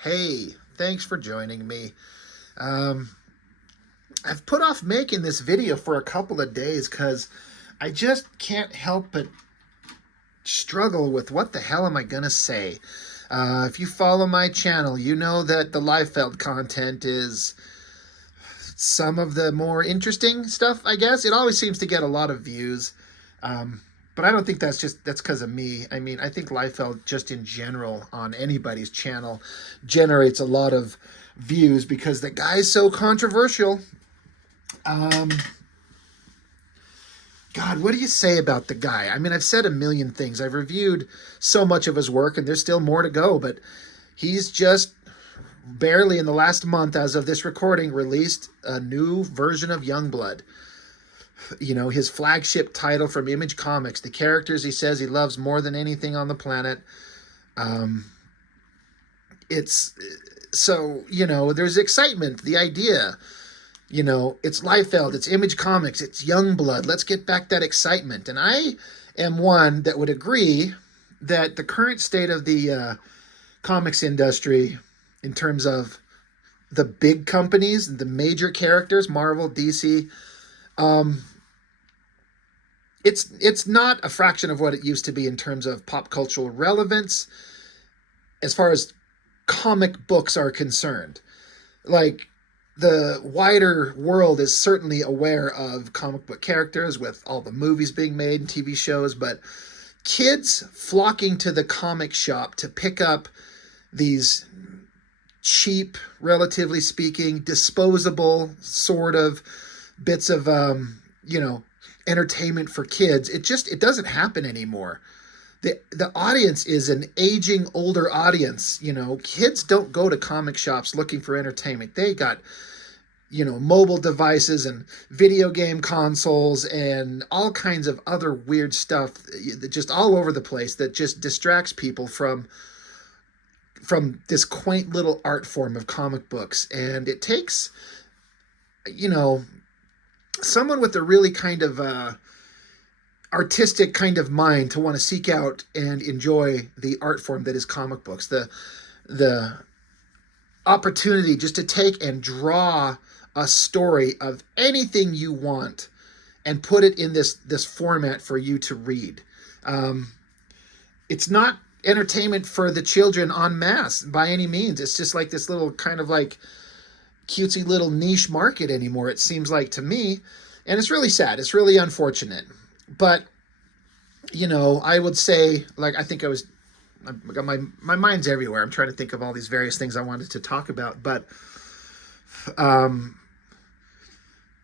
Hey, thanks for joining me. Um, I've put off making this video for a couple of days because I just can't help but struggle with what the hell am I going to say. If you follow my channel, you know that the Liefeld content is some of the more interesting stuff, I guess. It always seems to get a lot of views. Um, but I don't think that's because of me. I mean, I think Liefeld just in general on anybody's channel generates a lot of views because the guy's so controversial. Um, God, what do you say about the guy? I mean, I've said a million things. I've reviewed so much of his work, and there's still more to go, but he's just barely in the last month, as of this recording, released a new version of Youngblood. You know, his flagship title from Image Comics, the characters he says he loves more than anything on the planet. Um, it's so, you know, there's excitement, the idea, you know, it's Liefeld, it's Image Comics, it's Youngblood. Let's get back that excitement. And I am one that would agree that the current state of the comics industry, in terms of the big companies, the major characters, Marvel, DC, um, it's not a fraction of what it used to be in terms of pop cultural relevance as far as comic books are concerned. Like, the wider world is certainly aware of comic book characters with all the movies being made and TV shows, but kids flocking to the comic shop to pick up these cheap, relatively speaking, disposable sort of bits of, you know, entertainment for kids. It doesn't happen anymore. The audience is an aging older audience. You know, kids don't go to comic shops looking for entertainment. They got, you know, mobile devices and video game consoles and all kinds of other weird stuff just all over the place that just distracts people from this quaint little art form of comic books. And it takes, you know, someone with a really kind of artistic kind of mind to want to seek out and enjoy the art form that is comic books. The opportunity just to take and draw a story of anything you want and put it in this format for you to read. It's not entertainment for the children en masse by any means. It's just like this little kind of like cutesy little niche market anymore, it seems like to me. And it's really sad. It's really unfortunate. But, you know, I would say, like, I think my mind's everywhere. I'm trying to think of all these various things I wanted to talk about. But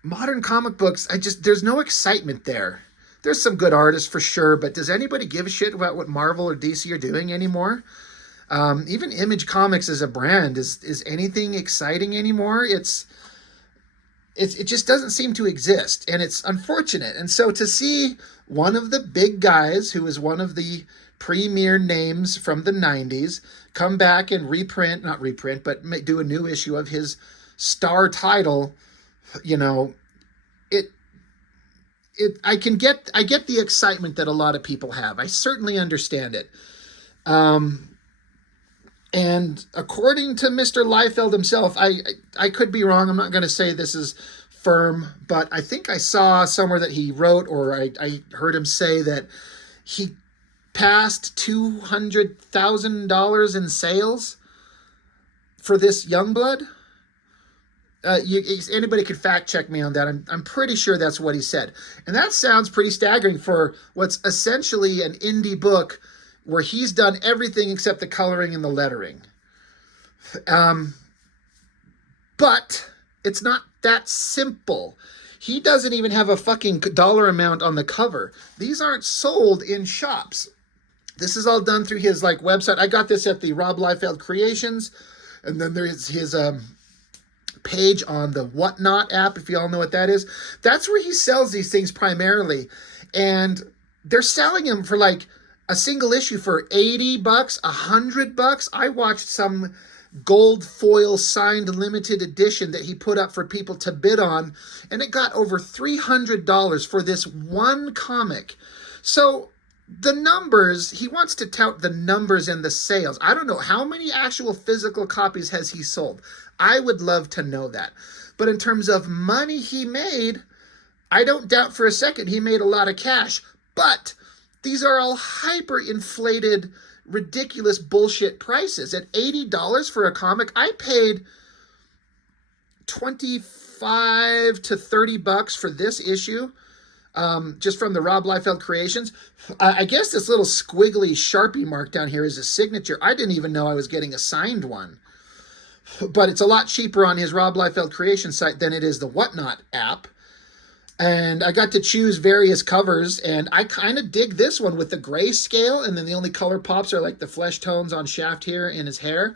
modern comic books, there's no excitement there. There's some good artists for sure, but does anybody give a shit about what Marvel or DC are doing anymore? Even Image Comics as a brand, is anything exciting anymore? It just doesn't seem to exist, and it's unfortunate. And so to see one of the big guys, who is one of the premier names from the 90s, come back and not reprint, but do a new issue of his star title, you know, I get the excitement that a lot of people have. I certainly understand it. And according to Mr. Liefeld himself, I could be wrong. I'm not going to say this is firm, but I think I saw somewhere that he wrote, or I heard him say that he passed $200,000 in sales for this Youngblood. Anybody could fact check me on that. I'm pretty sure that's what he said. And that sounds pretty staggering for what's essentially an indie book where he's done everything except the coloring and the lettering. But it's not that simple. He doesn't even have a fucking dollar amount on the cover. These aren't sold in shops. This is all done through his like website. I got this at the Rob Liefeld Creations. And then there's his page on the Whatnot app, if you all know what that is. That's where he sells these things primarily. And they're selling them for like a single issue for $80, $100. I watched some gold foil signed limited edition that he put up for people to bid on, and it got over $300 for this one comic. So the numbers, he wants to tout the numbers and the sales. I don't know how many actual physical copies has he sold. I would love to know that. But in terms of money he made, I don't doubt for a second he made a lot of cash. But these are all hyper inflated, ridiculous bullshit prices. At $80 for a comic, I paid 25 to $30 for this issue, just from the Rob Liefeld Creations. I guess this little squiggly Sharpie mark down here is a signature. I didn't even know I was getting a signed one. But it's a lot cheaper on his Rob Liefeld Creations site than it is the Whatnot app. And I got to choose various covers, and I kind of dig this one with the grayscale, and then the only color pops are like the flesh tones on Shaft here in his hair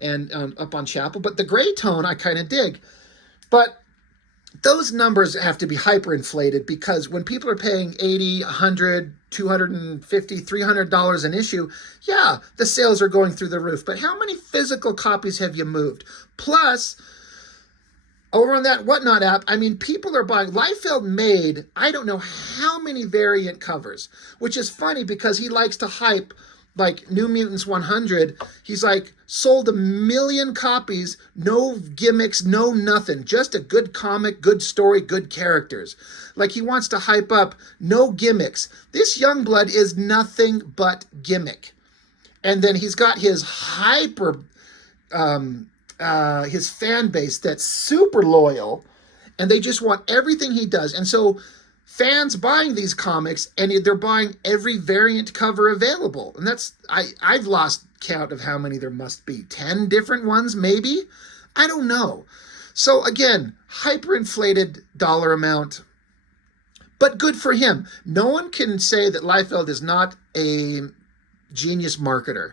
and up on Chapel. But the gray tone I kind of dig. But those numbers have to be hyperinflated, because when people are paying $80, $100, $250, $300 an issue, yeah, the sales are going through the roof. But how many physical copies have you moved? Plus, over on that Whatnot app, I mean, people are buying. Liefeld made, I don't know how many variant covers, which is funny because he likes to hype, like New Mutants 100. He's like, sold 1 million copies, no gimmicks, no nothing, just a good comic, good story, good characters. Like, he wants to hype up, no gimmicks. This Youngblood is nothing but gimmick. And then he's got his his fan base that's super loyal, and they just want everything he does. And so fans buying these comics, and they're buying every variant cover available. And that's, I've lost count of how many there must be. 10 different ones, maybe? I don't know. So again, hyperinflated dollar amount, but good for him. No one can say that Liefeld is not a genius marketer.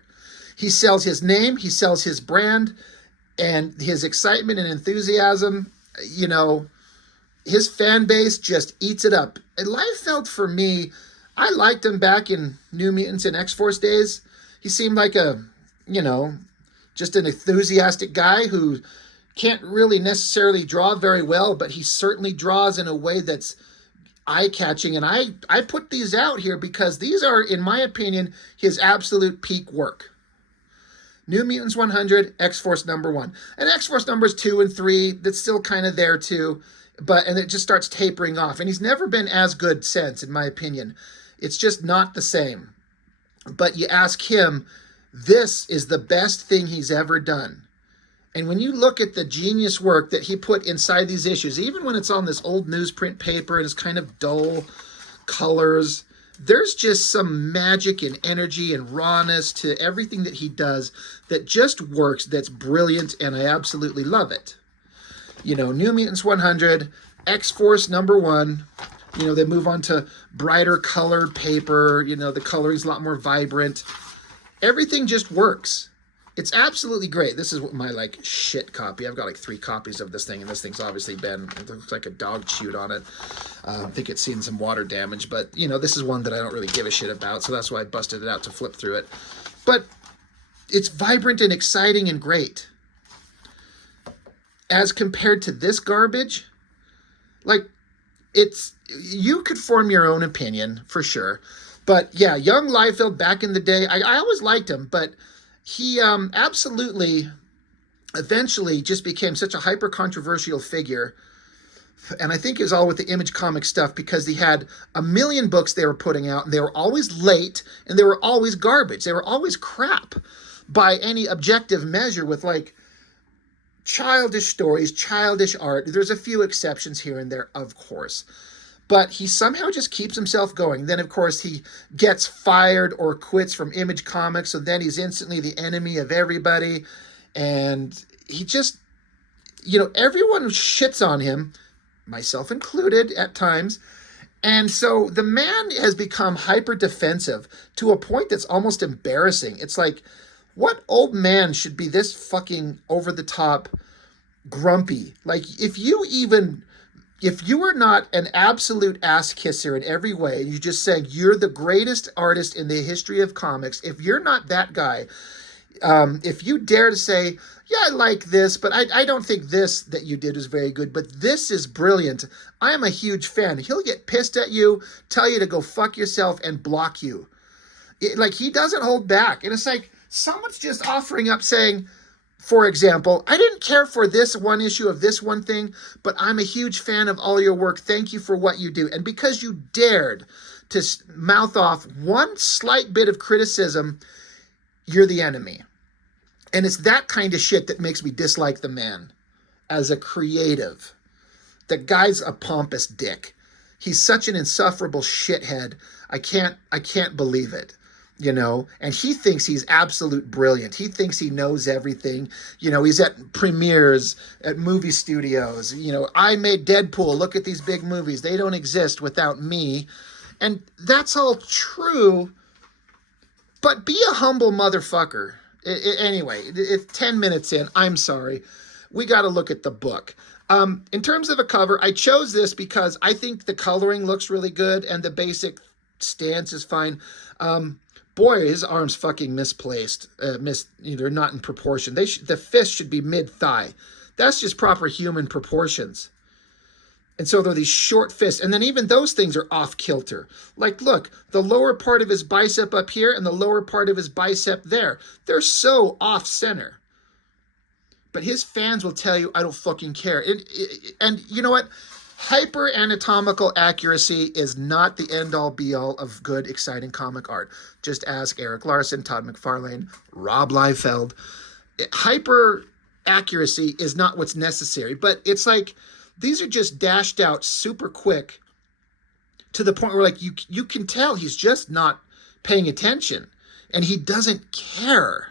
He sells his name, he sells his brand, and his excitement and enthusiasm, you know, his fan base just eats it up. And Liefeld, for me, I liked him back in New Mutants and X-Force days. He seemed like a, you know, just an enthusiastic guy who can't really necessarily draw very well, but he certainly draws in a way that's eye-catching. And I put these out here because these are, in my opinion, his absolute peak work. New Mutants 100, X-Force #1. And X-Force numbers 2 and 3, that's still kind of there too. And it just starts tapering off. And he's never been as good since, in my opinion. It's just not the same. But you ask him, this is the best thing he's ever done. And when you look at the genius work that he put inside these issues, even when it's on this old newsprint paper and it's kind of dull colors, there's just some magic and energy and rawness to everything that he does that just works, that's brilliant, and I absolutely love it. You know, New Mutants 100, X-Force #1, you know, they move on to brighter colored paper, you know, the coloring's a lot more vibrant. Everything just works. It's absolutely great. This is my, like, shit copy. I've got, like, 3 copies of this thing, and this thing's obviously been, it looks like a dog chewed on it. I think it's seen some water damage, but, you know, this is one that I don't really give a shit about, so that's why I busted it out to flip through it. But it's vibrant and exciting and great. As compared to this garbage, like, it's, you could form your own opinion, for sure. But, yeah, young Liefeld back in the day, I always liked him, but he absolutely eventually just became such a hyper-controversial figure. And I think it was all with the Image comic stuff, because he had 1 million books they were putting out, and they were always late, and they were always garbage. They were always crap by any objective measure, with, like, childish stories, childish art. There's a few exceptions here and there, of course. But he somehow just keeps himself going. Then, of course, he gets fired or quits from Image Comics, so then he's instantly the enemy of everybody. And he just, you know, everyone shits on him, myself included at times. And so the man has become hyper defensive to a point that's almost embarrassing. It's like, what old man should be this fucking over the top grumpy? Like, if you are not an absolute ass kisser in every way, you're just saying you're the greatest artist in the history of comics, if you're not that guy, If you dare to say, yeah, I like this, but I don't think this that you did is very good, but this is brilliant. I am a huge fan. He'll get pissed at you, tell you to go fuck yourself, and block you. Like, he doesn't hold back. And it's like, someone's just offering up saying, for example, I didn't care for this one issue of this one thing, but I'm a huge fan of all your work. Thank you for what you do. And because you dared to mouth off one slight bit of criticism, you're the enemy. And it's that kind of shit that makes me dislike the man as a creative. The guy's a pompous dick. He's such an insufferable shithead. I can't believe it. You know, and he thinks he's absolute brilliant. He thinks he knows everything. You know, he's at premieres, at movie studios. You know, I made Deadpool. Look at these big movies. They don't exist without me. And that's all true, but be a humble motherfucker. Anyway, it's 10 minutes in. I'm sorry. We got to look at the book. In terms of a cover, I chose this because I think the coloring looks really good and the basic stance is fine. Boy, his arm's fucking misplaced. They're not in proportion. The fist should be mid-thigh. That's just proper human proportions. And so they're these short fists. And then even those things are off kilter. Like, look, the lower part of his bicep up here and the lower part of his bicep there. They're so off center. But his fans will tell you, I don't fucking care. And you know what? Hyper anatomical accuracy is not the end-all be-all of good, exciting comic art. Just ask Eric Larson, Todd McFarlane, Rob Liefeld. Hyper accuracy is not what's necessary, but it's like these are just dashed out super quick to the point where, like, you can tell he's just not paying attention and he doesn't care.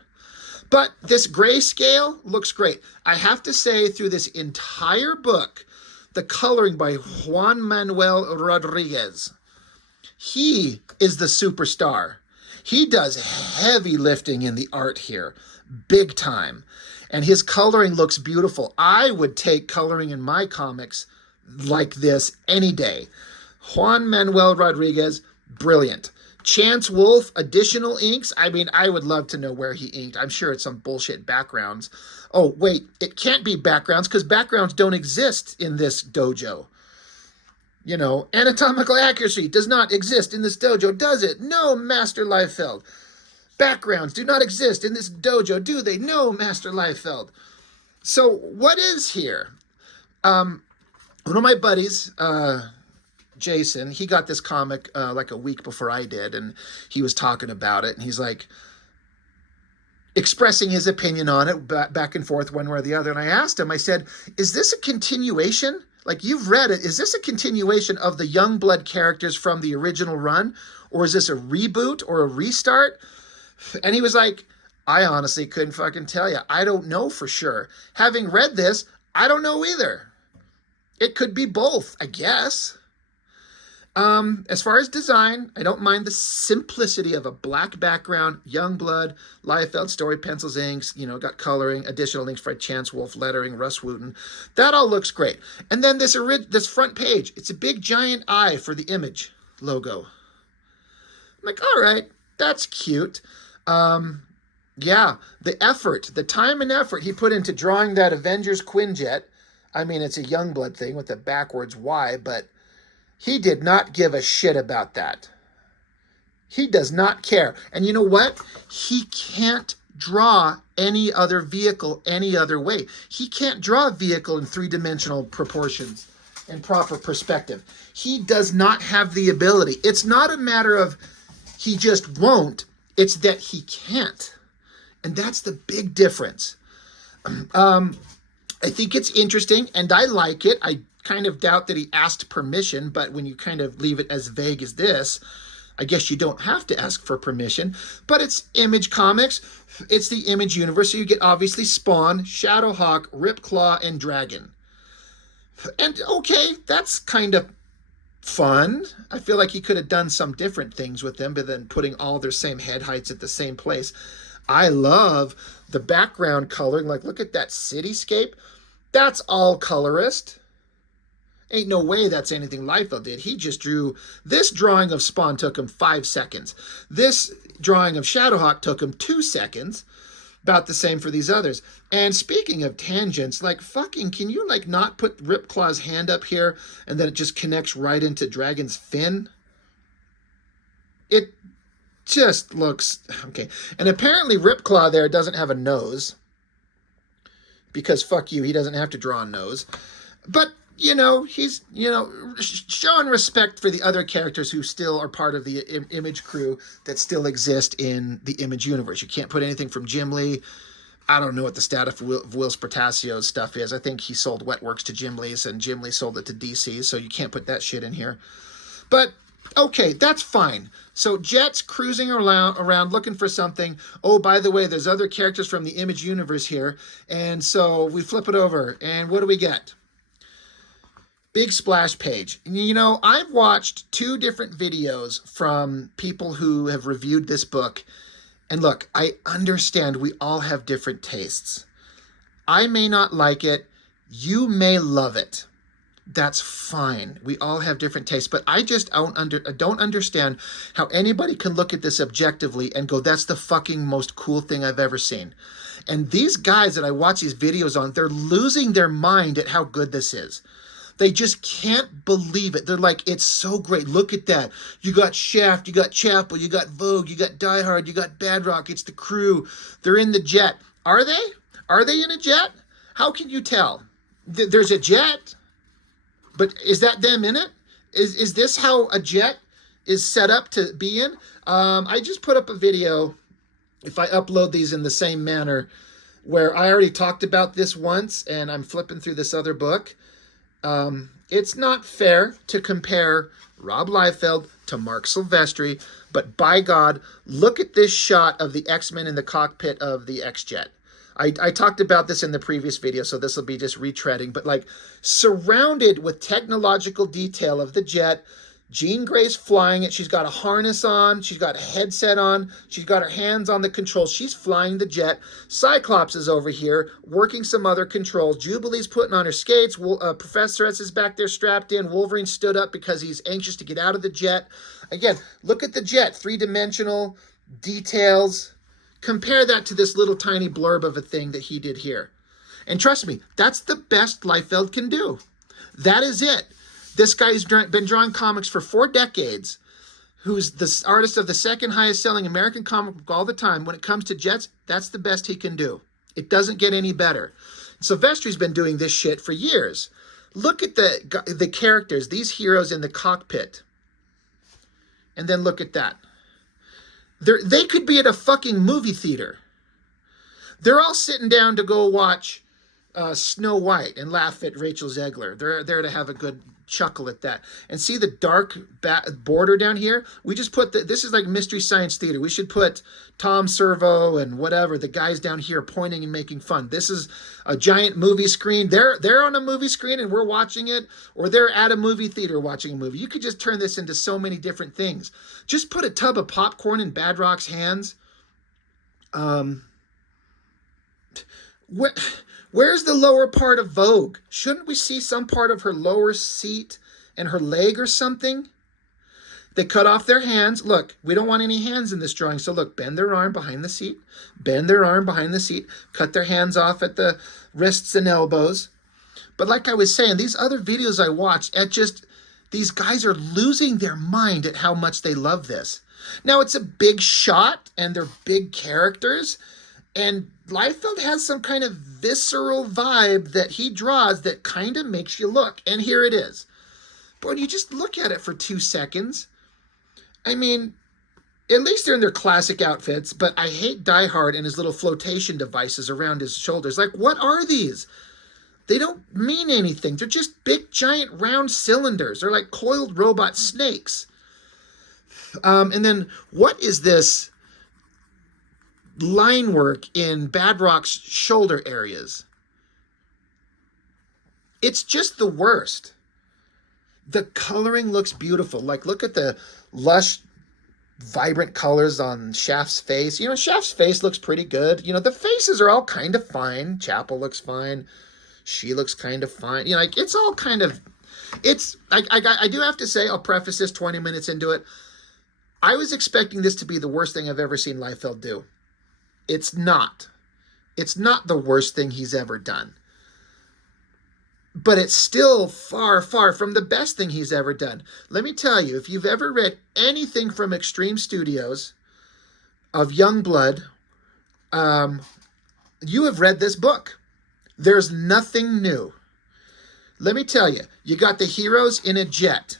But this grayscale looks great. I have to say, through this entire book, the coloring by Juan Manuel Rodriguez, he is the superstar. He does heavy lifting in the art here, big time. And his coloring looks beautiful. I would take coloring in my comics like this any day. Juan Manuel Rodriguez, brilliant. Chance Wolfe, additional inks. I mean, I would love to know where he inked. I'm sure it's some bullshit backgrounds. Oh, wait, it can't be backgrounds because backgrounds don't exist in this dojo. You know, anatomical accuracy does not exist in this dojo, does it? No, Master Liefeld. Backgrounds do not exist in this dojo, do they? No, Master Liefeld. So what is here? One of my buddies, Jason, he got this comic like a week before I did, and he was talking about it, and he's like expressing his opinion on it back and forth one way or the other. And I asked him, I said, is this a continuation? Like, you've read it. Is this a continuation of the Youngblood characters from the original run? Or is this a reboot or a restart? And he was like, I honestly couldn't fucking tell you. I don't know for sure. Having read this, I don't know either. It could be both, I guess. As far as design, I don't mind the simplicity of a black background, Youngblood, Liefeld story, pencils, inks, you know, got coloring, additional links by Chance Wolfe, lettering, Russ Wooten. That all looks great. And then this front page, it's a big giant eye for the Image logo. I'm like, all right, that's cute. Yeah, the effort, the time and effort he put into drawing that Avengers Quinjet. I mean, it's a Youngblood thing with a backwards Y, but he did not give a shit about that. He does not care. And you know what? He can't draw any other vehicle any other way. He can't draw a vehicle in three-dimensional proportions and proper perspective. He does not have the ability. It's not a matter of he just won't. It's that he can't. And that's the big difference. I think it's interesting, and I like it. I kind of doubt that he asked permission, but when you kind of leave it as vague as this, I guess you don't have to ask for permission. But it's Image Comics. It's the Image universe. So you get obviously Spawn, Shadowhawk, Ripclaw, and Dragon. And okay, that's kind of fun. I feel like he could have done some different things with them, but then putting all their same head heights at the same place. I love the background coloring. Like, look at that cityscape. That's all colorist. Ain't no way that's anything Liefeld did. He just drew. This drawing of Spawn took him 5 seconds. This drawing of Shadowhawk took him 2 seconds. about the same for these others. And speaking of tangents, like fucking, can you like not put Ripclaw's hand up here and then it just connects right into Dragon's fin? It just looks okay. And apparently Ripclaw there doesn't have a nose because fuck you, he doesn't have to draw a nose. But you know, he's, you know, showing respect for the other characters who still are part of the Image crew that still exist in the Image universe. You can't put anything from Jim Lee. I don't know what the status of Will Spartacio's stuff is. I think he sold Wetworks to Jim Lee's and Jim Lee sold it to DC, so you can't put that shit in here. But okay, that's fine. So Jet's cruising around looking for something. Oh, by the way, there's other characters from the Image universe here. And so we flip it over, and what do we get? Big splash page. You know, I've watched 2 different videos from people who have reviewed this book. And look, I understand we all have different tastes. I may not like it. You may love it. That's fine. We all have different tastes. But I just don't understand how anybody can look at this objectively and go, that's the fucking most cool thing I've ever seen. And these guys that I watch these videos on, they're losing their mind at how good this is. They just can't believe it. They're like, it's so great. Look at that. You got Shaft, you got Chapel, you got Vogue, you got Die Hard, you got Badrock. It's the crew. They're in the jet. Are they? Are they in a jet? How can you tell? There's a jet, but is that them in it? Is this how a jet is set up to be in? I just put up a video, if I upload these in the same manner, where I already talked about this once, and I'm flipping through this other book. It's not fair to compare Rob Liefeld to Mark Silvestri, but by God, look at this shot of the X-Men in the cockpit of the X-Jet. I talked about this in the previous video, so this will be just retreading, but like surrounded with technological detail of the jet. Jean Grey's flying it. She's got a harness on. She's got a headset on. She's got her hands on the controls. She's flying the jet. Cyclops is over here working some other controls. Jubilee's putting on her skates. Professor S is back there strapped in. Wolverine stood up because he's anxious to get out of the jet. Again, look at the jet. 3-dimensional details. Compare that to this little tiny blurb of a thing that he did here. And trust me, that's the best Liefeld can do. That is it. This guy's been drawing comics for 4 decades, who's the artist of the second highest selling American comic book all the time. When it comes to jets, that's the best he can do. It doesn't get any better. Silvestri's been doing this shit for years. Look at the characters, these heroes in the cockpit. And then look at that. They could be at a fucking movie theater. They're all sitting down to go watch Snow White and laugh at Rachel Zegler. They're there to have a good chuckle at that. And see the dark border down here? We just put this is like Mystery Science Theater. We should put Tom Servo and whatever, the guys down here pointing and making fun. This is a giant movie screen. They're on a movie screen and we're watching it, or they're at a movie theater watching a movie. You could just turn this into so many different things. Just put a tub of popcorn in Badrock's hands. Where's the lower part of Vogue? Shouldn't we see some part of her lower seat and her leg or something? They cut off their hands. Look, we don't want any hands in this drawing. So look, bend their arm behind the seat. Bend their arm behind the seat. Cut their hands off at the wrists and elbows. But like I was saying, these other videos I watched, these guys are losing their mind at how much they love this. Now, it's a big shot and they're big characters. And Liefeld has some kind of visceral vibe that he draws that kind of makes you look. And here it is. But when you just look at it for 2 seconds, I mean, at least they're in their classic outfits, but I hate Die Hard and his little flotation devices around his shoulders. Like, what are these? They don't mean anything. They're just big, giant, round cylinders. They're like coiled robot snakes. And then what is this line work in Badrock's shoulder areas? It's just the worst. The coloring looks beautiful. Like, look at the lush, vibrant colors on Shaft's face. You know, Shaft's face looks pretty good. You know, the faces are all kind of fine. Chapel looks fine. She looks kind of fine. You know, like, it's all kind of, I do have to say, I'll preface this 20 minutes into it. I was expecting this to be the worst thing I've ever seen Liefeld do. It's not. It's not the worst thing he's ever done. But it's still far, far from the best thing he's ever done. Let me tell you, if you've ever read anything from Extreme Studios of Youngblood, you have read this book. There's nothing new. Let me tell you, you got the heroes in a jet.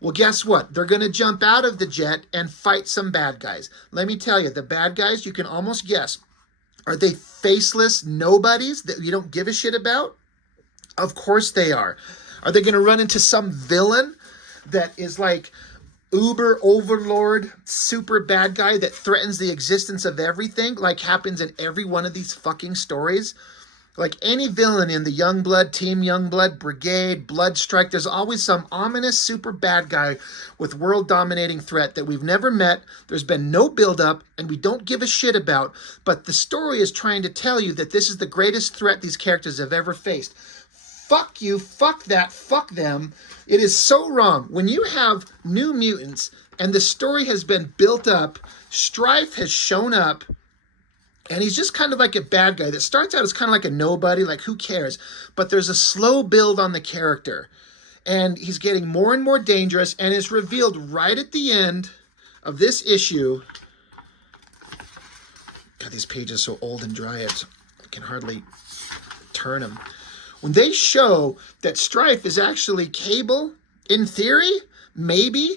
Well, guess what? They're going to jump out of the jet and fight some bad guys. Let me tell you, the bad guys, you can almost guess. Are they faceless nobodies that you don't give a shit about? Of course they are. Are they going to run into some villain that is like uber overlord, super bad guy that threatens the existence of everything, like happens in every one of these fucking stories? Like any villain in the Youngblood, Team Youngblood, Brigade, Bloodstrike, there's always some ominous super bad guy with world-dominating threat that we've never met, there's been no build-up, and we don't give a shit about, but the story is trying to tell you that this is the greatest threat these characters have ever faced. Fuck you, fuck that, fuck them. It is so wrong. When you have New Mutants and the story has been built up, Strife has shown up, and he's just kind of like a bad guy that starts out as kind of like a nobody, like who cares? But there's a slow build on the character. And he's getting more and more dangerous, and is revealed right at the end of this issue. God, these pages are so old and dry, I can hardly turn them. When they show that Strife is actually Cable, in theory, maybe,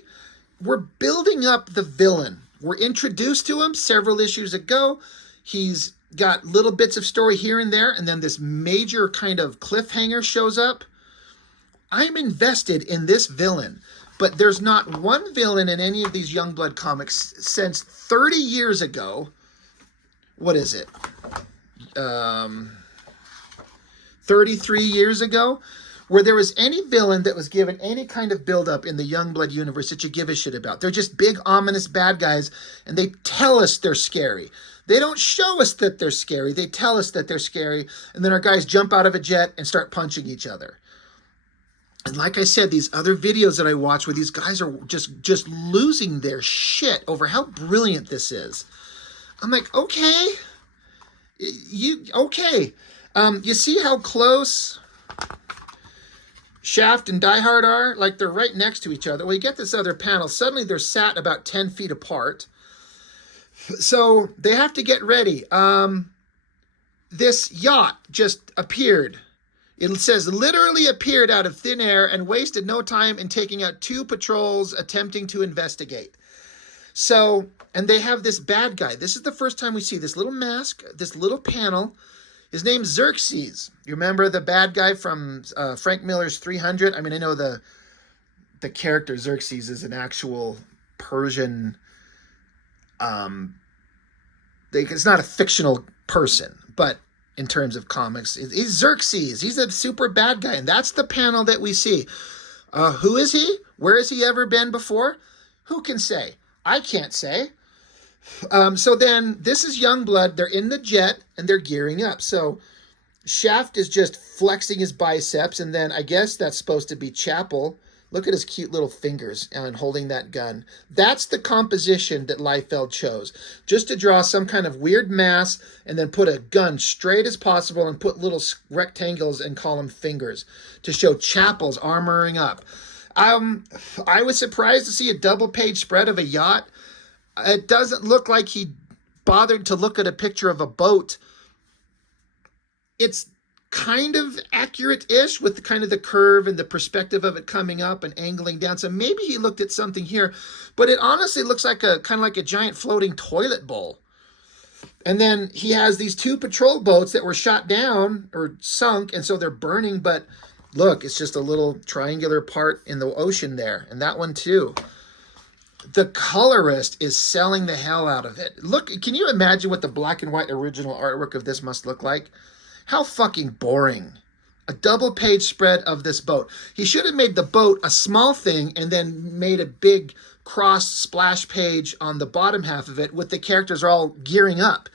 we're building up the villain. We're introduced to him several issues ago. He's got little bits of story here and there, and then this major kind of cliffhanger shows up. I'm invested in this villain, but there's not one villain in any of these Youngblood comics since 30 years ago. What is it? 33 years ago, where there was any villain that was given any kind of build-up in the Youngblood universe that you give a shit about. They're just big, ominous bad guys, and they tell us they're scary. They don't show us that they're scary. They tell us that they're scary, and then our guys jump out of a jet and start punching each other. And like I said, these other videos that I watch where these guys are just losing their shit over how brilliant this is. I'm like, okay. Okay. You see how close Shaft and Die Hard are? Like, they're right next to each other. Well, you get this other panel. Suddenly, they're sat about 10 feet apart. So, they have to get ready. This yacht just appeared. It says, literally appeared out of thin air and wasted no time in taking out 2 patrols attempting to investigate. So, and they have this bad guy. This is the first time we see this little mask, this little panel. His name's Xerxes. You remember the bad guy from Frank Miller's 300? I mean, I know the character Xerxes is an actual Persian. It's not a fictional person, but in terms of comics, he's Xerxes. He's a super bad guy, and that's the panel that we see. Who is he? Where has he ever been before? Who can say? I can't say. So then this is Youngblood. They're in the jet and they're gearing up. So Shaft is just flexing his biceps, and then I guess that's supposed to be Chapel. Look at his cute little fingers and holding that gun. That's the composition that Liefeld chose. Just to draw some kind of weird mass and then put a gun straight as possible and put little rectangles and call them fingers to show Chapel's armoring up. I was surprised to see a double-page spread of a yacht. It doesn't look like he bothered to look at a picture of a boat. It's kind of accurate-ish with kind of the curve and the perspective of it coming up and angling down. So maybe he looked at something here, but it honestly looks like a kind of like a giant floating toilet bowl. And then he has these 2 patrol boats that were shot down or sunk, and so they're burning, but look, it's just a little triangular part in the ocean there, and that one too. The colorist is selling the hell out of it. Look, can you imagine what the black and white original artwork of this must look like? How fucking boring. A double-page spread of this boat. He should have made the boat a small thing and then made a big cross splash page on the bottom half of it with the characters all gearing up.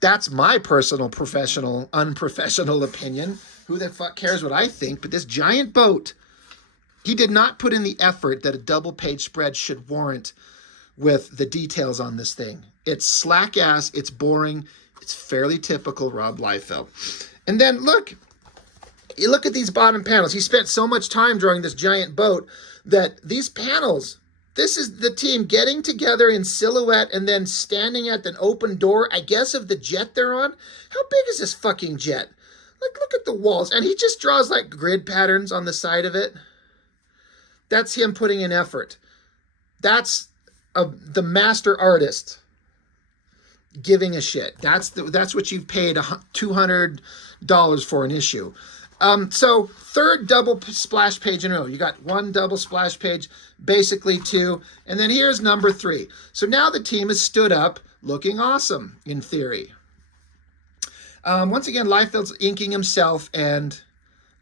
That's my personal, professional, unprofessional opinion. Who the fuck cares what I think? But this giant boat, he did not put in the effort that a double-page spread should warrant with the details on this thing. It's slack-ass, it's boring, It's fairly typical Rob Liefeld. And then look, you look at these bottom panels. He spent so much time drawing this giant boat that these panels, this is the team getting together in silhouette and then standing at an open door, I guess, of the jet they're on. How big is this fucking jet? Like, look at the walls. And he just draws like grid patterns on the side of it. That's him putting in effort. That's the master artist giving a shit. That's what you've paid $200 for an issue. So third double splash page in a row. You got one double splash page, basically two, and then here's number 3. So now the team has stood up, looking awesome in theory. Once again, Liefeld's inking himself, and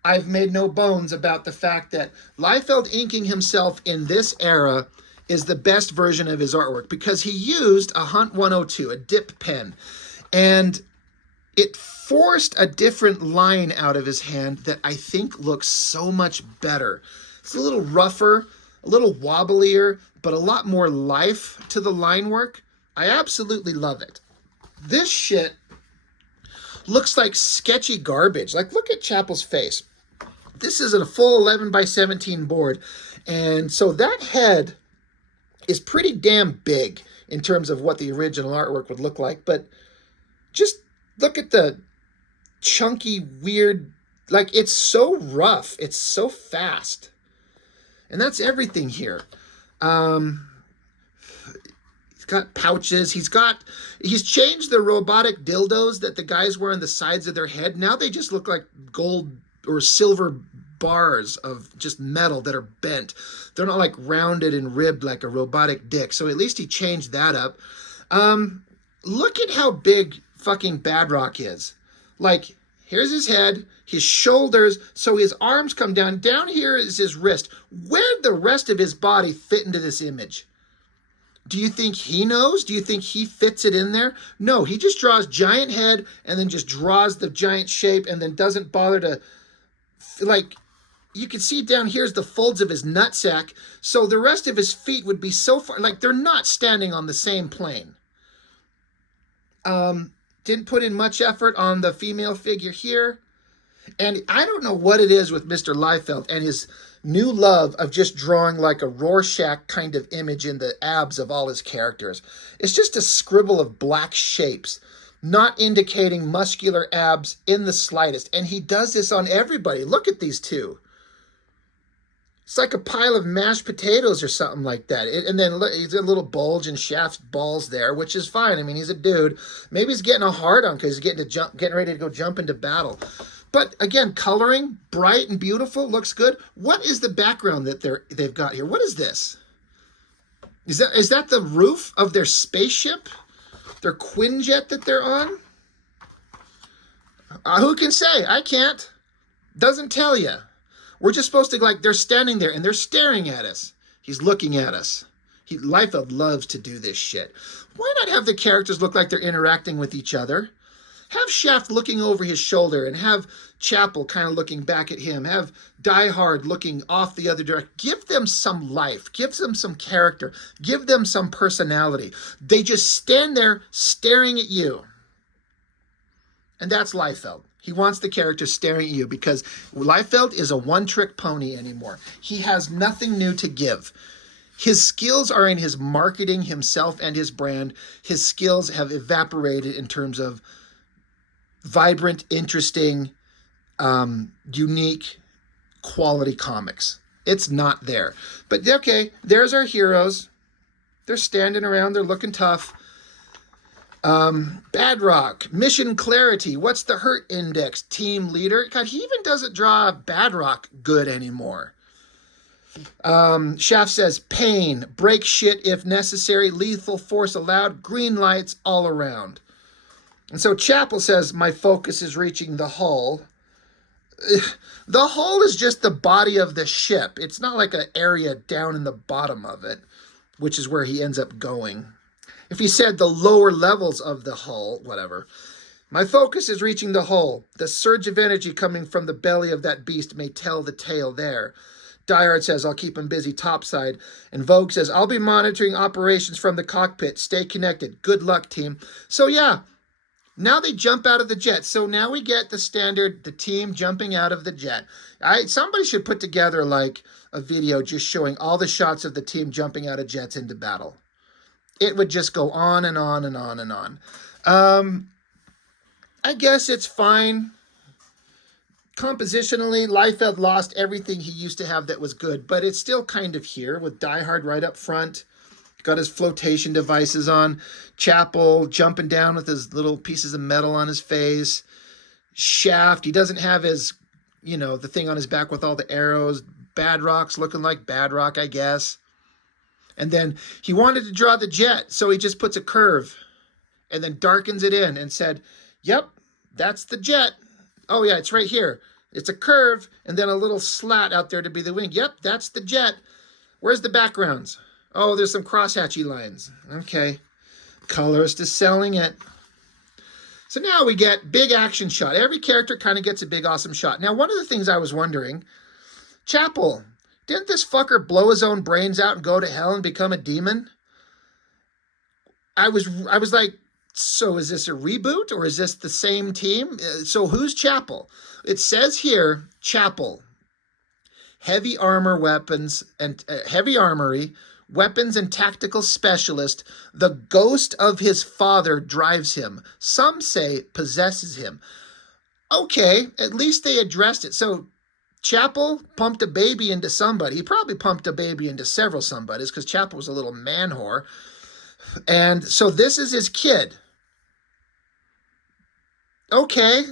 I've made no bones about the fact that Liefeld inking himself in this era is the best version of his artwork because he used a Hunt 102, a dip pen, and it forced a different line out of his hand that I think looks so much better. It's a little rougher, a little wobblier, but a lot more life to the line work. I absolutely love it. This shit looks like sketchy garbage. Like, look at Chapel's face. This is a full 11 by 17 board, and so that head is pretty damn big in terms of what the original artwork would look like, but just look at the chunky, weird, like, it's so rough, it's so fast, and that's everything here. He's got pouches, he's changed the robotic dildos that the guys wear on the sides of their head. Now they just look like gold or silver bars of just metal that are bent. They're not like rounded and ribbed like a robotic dick. So at least he changed that up. Look at how big fucking Badrock is. Like, here's his head, his shoulders, so his arms come down. Down here is his wrist. Where'd the rest of his body fit into this image? Do you think he knows? Do you think he fits it in there? No, he just draws giant head and then just draws the giant shape and then doesn't bother to, like, you can see down here's the folds of his nutsack, so the rest of his feet would be so far, like, they're not standing on the same plane. Didn't put in much effort on the female figure here. And I don't know what it is with Mr. Liefeld and his new love of just drawing like a Rorschach kind of image in the abs of all his characters. It's just a scribble of black shapes, not indicating muscular abs in the slightest. And he does this on everybody. Look at these two. It's like a pile of mashed potatoes or something like that. And then he's got a little bulge in Shaft's balls there, which is fine. I mean, he's a dude. Maybe he's getting a hard on because he's getting ready to go jump into battle. But again, coloring, bright and beautiful, looks good. What is the background that they've got here? What is this? Is that the roof of their spaceship? Their Quinjet that they're on? Who can say? I can't. Doesn't tell you. We're just supposed to, like, they're standing there and they're staring at us. He's looking at us. Liefeld loves to do this shit. Why not have the characters look like they're interacting with each other? Have Shaft looking over his shoulder and have Chapel kind of looking back at him. Have Die Hard looking off the other direction. Give them some life. Give them some character. Give them some personality. They just stand there staring at you. And that's Liefeld. He wants the character staring at you because Liefeld is a one-trick pony anymore. He has nothing new to give. His skills are in his marketing himself and his brand. His skills have evaporated in terms of vibrant, interesting, unique, quality comics. It's not there. But okay, there's our heroes. They're standing around. They're looking tough. Badrock, Mission Clarity, what's the hurt index, team leader? God, he even doesn't draw Badrock good anymore. Shaft says, pain, break shit if necessary, lethal force allowed, green lights all around. And so Chapel says, my focus is reaching the hull. The hull is just the body of the ship. It's not like an area down in the bottom of it, which is where he ends up going. If he said the lower levels of the hull, whatever. My focus is reaching the hull. The surge of energy coming from the belly of that beast may tell the tale there. Diehard says, I'll keep him busy topside. And Vogue says, I'll be monitoring operations from the cockpit. Stay connected. Good luck, team. So yeah, Now they jump out of the jet. So now we get the standard, the team jumping out of the jet. Somebody should put together like a video just showing all the shots of the team jumping out of jets into battle. It would just go on and on and on and on. I guess it's fine. Compositionally, Liefeld lost everything he used to have that was good, but it's still kind of here with Die Hard right up front. Got his flotation devices on. Chapel jumping down with his little pieces of metal on his face. Shaft, he doesn't have his, the thing on his back with all the arrows. Badrock's looking like Badrock, I guess. And then he wanted to draw the jet, so he just puts a curve and then darkens it in and said, yep, that's the jet. Oh, yeah, it's right here. It's a curve and then a little slat out there to be the wing. Yep, that's the jet. Where's the backgrounds? Oh, there's some crosshatchy lines. Okay. Colorist is selling it. So now we get big action shot. Every character kind of gets a big awesome shot. Now, one of the things I was wondering, Chapel, didn't this fucker blow his own brains out and go to hell and become a demon? I was like, so is this a reboot or is this the same team? So who's Chapel? It says here, Chapel, heavy armor weapons and heavy armory, weapons and tactical specialist. The ghost of his father drives him. Some say possesses him. Okay, at least they addressed it. So Chapel pumped a baby into somebody. He probably pumped a baby into several somebodies because Chapel was a little man whore. And so this is his kid. Okay,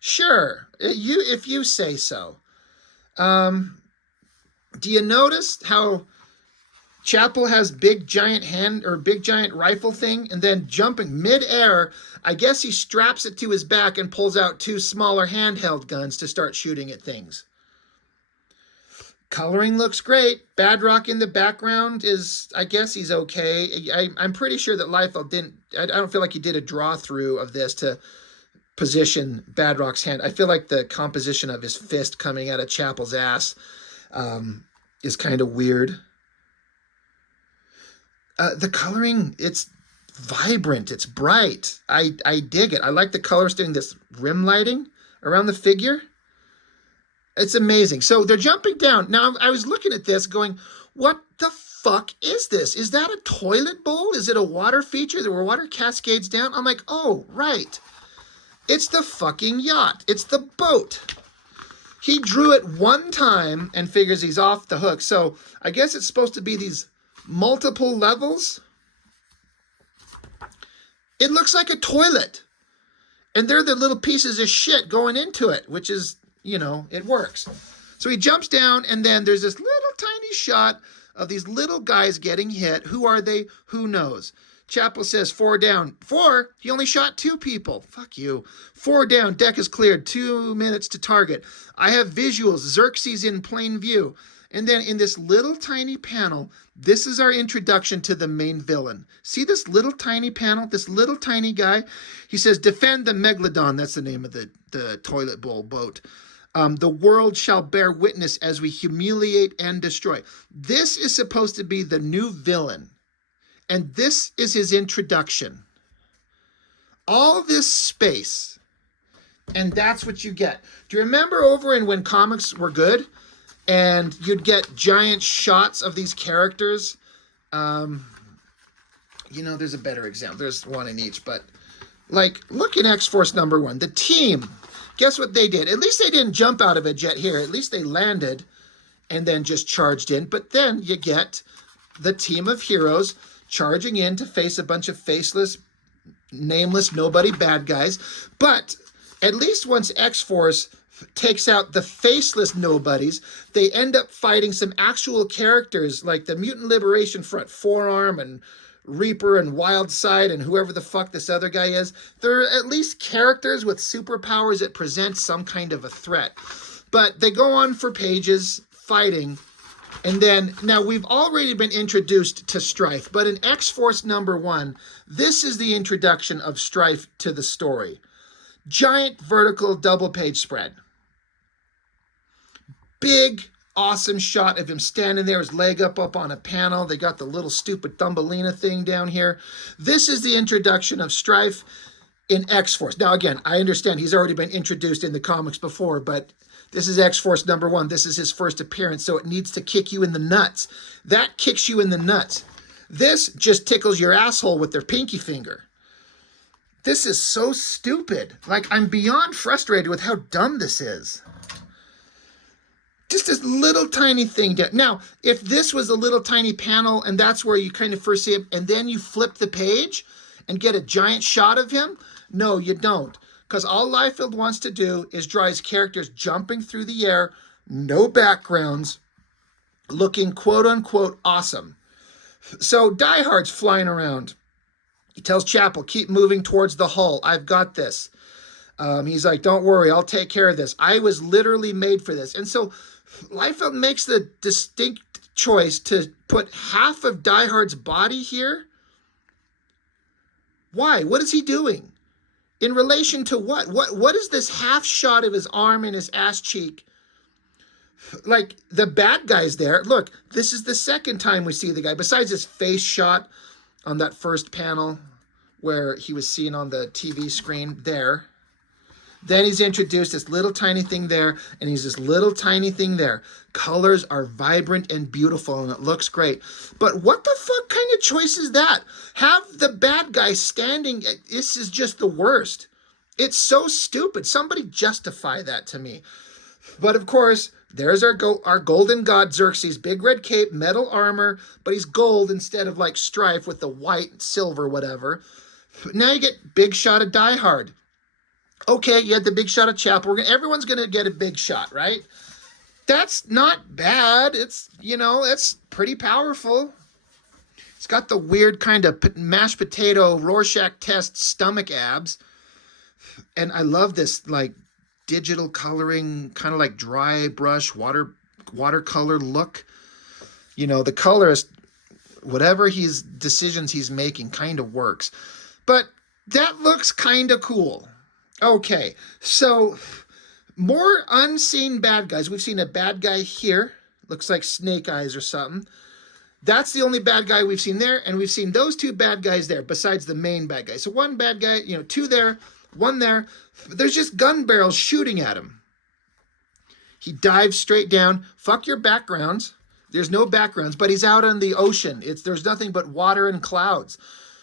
sure, if you say so. Do you notice how Chapel has big giant rifle thing, and then jumping mid-air, I guess he straps it to his back and pulls out two smaller handheld guns to start shooting at things. Coloring looks great. Badrock in the background is, I guess he's okay. I'm pretty sure that Liefeld didn't, I don't feel like he did a draw through of this to position Badrock's hand. I feel like the composition of his fist coming out of Chapel's ass is kind of weird. The coloring, it's vibrant, it's bright. I dig it. I like the colors doing this rim lighting around the figure. It's amazing. So they're jumping down. Now, I was looking at this going, what the fuck is this? Is that a toilet bowl? Is it a water feature? There were water cascades down. I'm like, oh, right. It's the fucking yacht. It's the boat. He drew it one time and figures he's off the hook. So I guess it's supposed to be these multiple levels. It looks like a toilet. And they're the little pieces of shit going into it, which is, it works. So he jumps down, and then there's this little tiny shot of these little guys getting hit. Who are they? Who knows? Chapel says 4 down. 4? He only shot 2 people. Fuck you. 4 down. Deck is cleared. 2 minutes to target. I have visuals. Xerxes in plain view. And then in this little tiny panel, this is our introduction to the main villain. See this little tiny panel? This little tiny guy? He says, defend the Megalodon. That's the name of the toilet bowl boat. The world shall bear witness as we humiliate and destroy. This is supposed to be the new villain. And this is his introduction. All this space. And that's what you get. Do you remember over in when comics were good? And you'd get giant shots of these characters. There's a better example. There's one in each. But, look in X-Force number 1. The team. Guess what they did? At least they didn't jump out of a jet here. At least they landed and then just charged in. But then you get the team of heroes charging in to face a bunch of faceless, nameless, nobody bad guys. But at least once X-Force takes out the faceless nobodies, they end up fighting some actual characters like the Mutant Liberation Front, Forearm and Reaper and Wildside and whoever the fuck this other guy is. They're at least characters with superpowers that present some kind of a threat. But they go on for pages fighting. And then, now we've already been introduced to Strife, but in X-Force number 1, this is the introduction of Strife to the story. Giant vertical double page spread. Big, awesome shot of him standing there, his leg up on a panel. They got the little stupid Thumbelina thing down here. This is the introduction of Strife. in X-Force. Now, again, I understand he's already been introduced in the comics before, but this is X-Force #1. This is his first appearance, so it needs to kick you in the nuts. That kicks you in the nuts. This just tickles your asshole with their pinky finger. This is so stupid. Like, I'm beyond frustrated with how dumb this is. Just this little tiny thing. Now, if this was a little tiny panel and that's where you kind of first see him, and then you flip the page and get a giant shot of him, no, you don't. Because all Liefeld wants to do is draw his characters jumping through the air, no backgrounds, looking quote-unquote awesome. So Die Hard's flying around. He tells Chapel, keep moving towards the hull. I've got this. He's like, don't worry, I'll take care of this. I was literally made for this. And so Liefeld makes the distinct choice to put half of Die Hard's body here. Why? What is he doing? In relation to what? What is this half shot of his arm and his ass cheek? Like, the bad guy's there. Look, this is the second time we see the guy. Besides his face shot on that first panel where he was seen on the TV screen there. Then he's introduced this little tiny thing there, and he's this little tiny thing there. Colors are vibrant and beautiful, and it looks great. But what the fuck kind of choice is that? Have the bad guy standing. This is just the worst. It's so stupid. Somebody justify that to me. But of course, there's our golden god Xerxes, big red cape, metal armor, but he's gold instead of like strife with the white, silver, whatever. Now you get big shot of Die Hard. Okay, you had the big shot of Chapel. Everyone's going to get a big shot, right? That's not bad. It's, it's pretty powerful. It's got the weird kind of mashed potato Rorschach test stomach abs. And I love this, like, digital coloring, kind of like dry brush, watercolor look. The colorist, whatever decisions he's making kind of works. But that looks kind of cool. Okay, so more unseen bad guys. We've seen a bad guy here. Looks like Snake Eyes or something. That's the only bad guy we've seen there, and we've seen those two bad guys there, besides the main bad guy. So one bad guy, two there, one there. There's just gun barrels shooting at him. He dives straight down. Fuck your backgrounds. There's no backgrounds, but he's out on the ocean. There's nothing but water and clouds.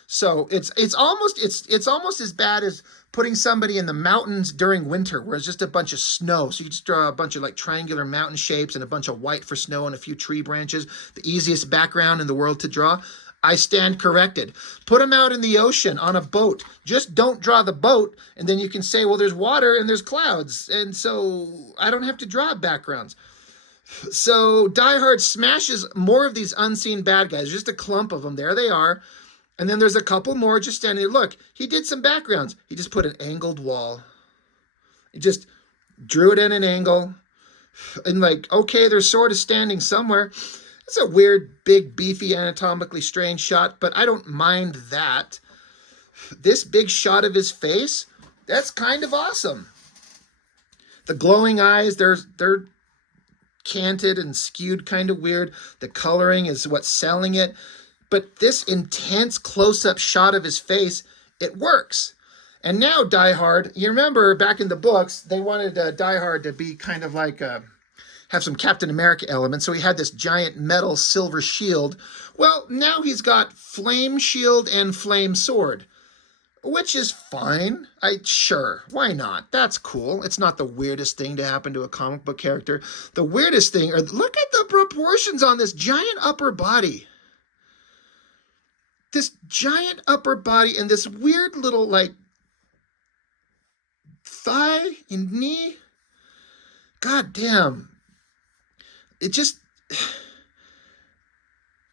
So it's almost as bad as putting somebody in the mountains during winter, where it's just a bunch of snow. So you just draw a bunch of like triangular mountain shapes and a bunch of white for snow and a few tree branches. The easiest background in the world to draw. I stand corrected. Put them out in the ocean on a boat. Just don't draw the boat, and then you can say, well, there's water and there's clouds, and so I don't have to draw backgrounds. So Die Hard smashes more of these unseen bad guys. Just a clump of them. There they are. And then there's a couple more just standing there. Look, he did some backgrounds. He just put an angled wall. He just drew it in an angle. And like, okay, they're sort of standing somewhere. It's a weird, big, beefy, anatomically strange shot, but I don't mind that. This big shot of his face, that's kind of awesome. The glowing eyes, they're canted and skewed kind of weird. The coloring is what's selling it. But this intense close-up shot of his face, it works. And now Die Hard, you remember back in the books, they wanted Die Hard to be kind of like, have some Captain America elements. So he had this giant metal silver shield. Well, now he's got flame shield and flame sword, which is fine. Sure, why not? That's cool. It's not the weirdest thing to happen to a comic book character. The weirdest thing, look at the proportions on this giant upper body. This giant upper body and this weird little, like, thigh and knee. God damn. It just...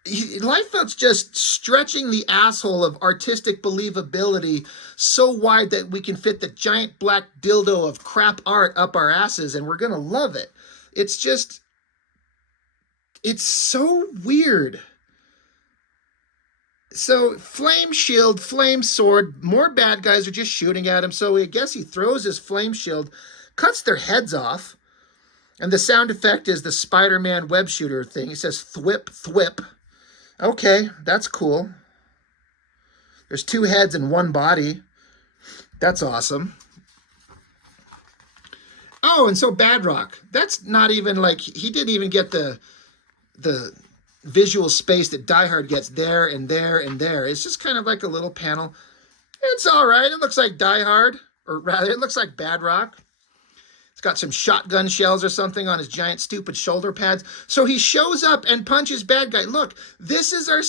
Liefeld's just stretching the asshole of artistic believability so wide that we can fit the giant black dildo of crap art up our asses, and we're going to love it. It's just... It's so weird. So, flame shield, flame sword, more bad guys are just shooting at him. So I guess he throws his flame shield, cuts their heads off, and the sound effect is the Spider-Man web shooter thing. He says, thwip, thwip. Okay, that's cool. There's two heads and one body. That's awesome. Oh, and so Badrock. That's not even like he didn't even get the visual space that Die Hard gets there and there and there. It's just kind of like a little panel. It's all right. It looks like Die Hard, or rather, it looks like Badrock. He's got some shotgun shells or something on his giant stupid shoulder pads. So he shows up and punches bad guy. Look, this is our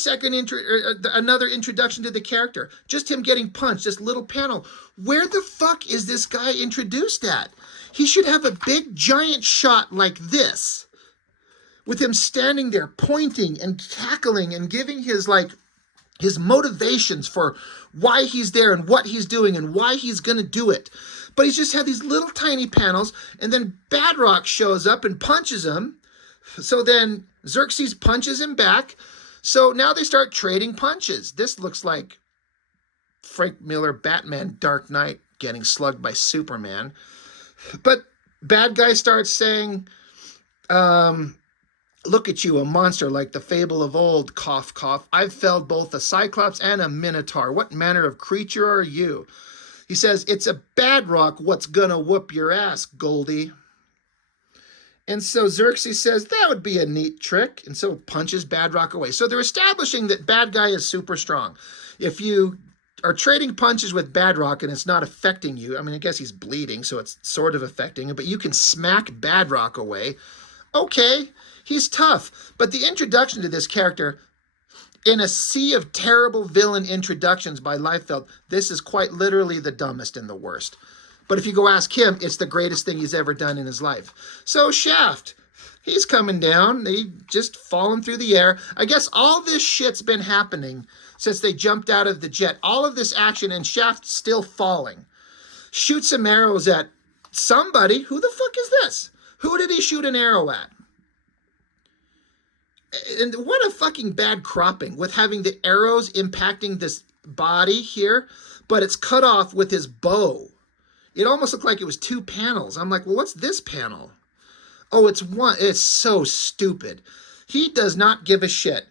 another introduction to the character. Just him getting punched, this little panel. Where the fuck is this guy introduced at? He should have a big giant shot like this, with him standing there pointing and cackling and giving his motivations for why he's there and what he's doing and why he's going to do it. But he's just had these little tiny panels, and then Badrock shows up and punches him. So then Xerxes punches him back. So now they start trading punches. This looks like Frank Miller Batman Dark Knight getting slugged by Superman. But bad guy starts saying, look at you, a monster like the fable of old, cough, cough. I've felled both a cyclops and a minotaur. What manner of creature are you? He says, it's a Badrock what's gonna whoop your ass, Goldie. And so Xerxes says, that would be a neat trick. And so punches Badrock away. So they're establishing that bad guy is super strong. If you are trading punches with Badrock and it's not affecting you, I mean, I guess he's bleeding, so it's sort of affecting him, but you can smack Badrock away. Okay, he's tough. But the introduction to this character, in a sea of terrible villain introductions by Liefeld, this is quite literally the dumbest and the worst. But if you go ask him, it's the greatest thing he's ever done in his life. So Shaft, he's coming down. They just falling through the air. I guess all this shit's been happening since they jumped out of the jet. All of this action, and Shaft still falling. Shoots some arrows at somebody. Who the fuck is this? Who did he shoot an arrow at? And what a fucking bad cropping with having the arrows impacting this body here, but it's cut off with his bow. It almost looked like it was two panels. I'm like, well, what's this panel? Oh, it's one. It's so stupid. He does not give a shit.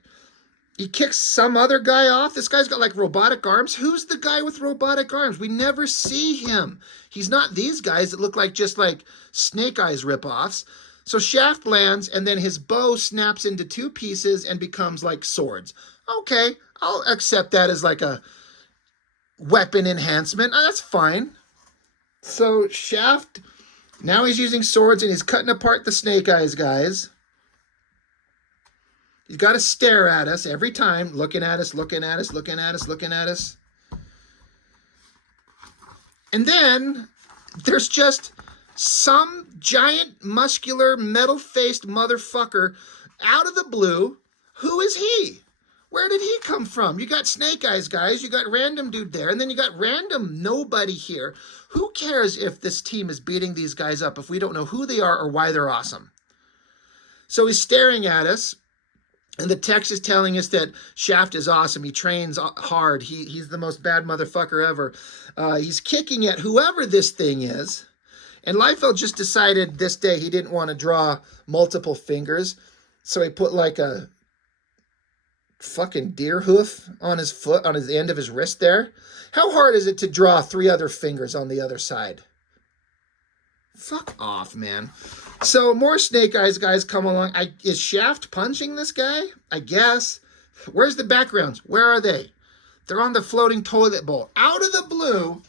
He kicks some other guy off. This guy's got like robotic arms. Who's the guy with robotic arms? We never see him. He's not these guys that look like just like Snake Eyes ripoffs. So Shaft lands, and then his bow snaps into two pieces and becomes like swords. Okay, I'll accept that as like a weapon enhancement. That's fine. So Shaft, now he's using swords and he's cutting apart the Snake Eyes guys. He's got to stare at us every time, looking at us, looking at us, looking at us, looking at us. And then there's just some giant, muscular, metal-faced motherfucker out of the blue. Who is he? Where did he come from? You got Snake Eyes guys, you got random dude there, and then you got random nobody here. Who cares if this team is beating these guys up if we don't know who they are or why they're awesome? So he's staring at us, and the text is telling us that Shaft is awesome. He trains hard. He's the most bad motherfucker ever. He's kicking at whoever this thing is. And Liefeld just decided this day he didn't want to draw multiple fingers. So he put like a fucking deer hoof on his foot, on his end of his wrist there. How hard is it to draw 3 other fingers on the other side? Fuck off, man. So more Snake Eyes guys come along. Is Shaft punching this guy? I guess. Where's the backgrounds? Where are they? They're on the floating toilet bowl. Out of the blue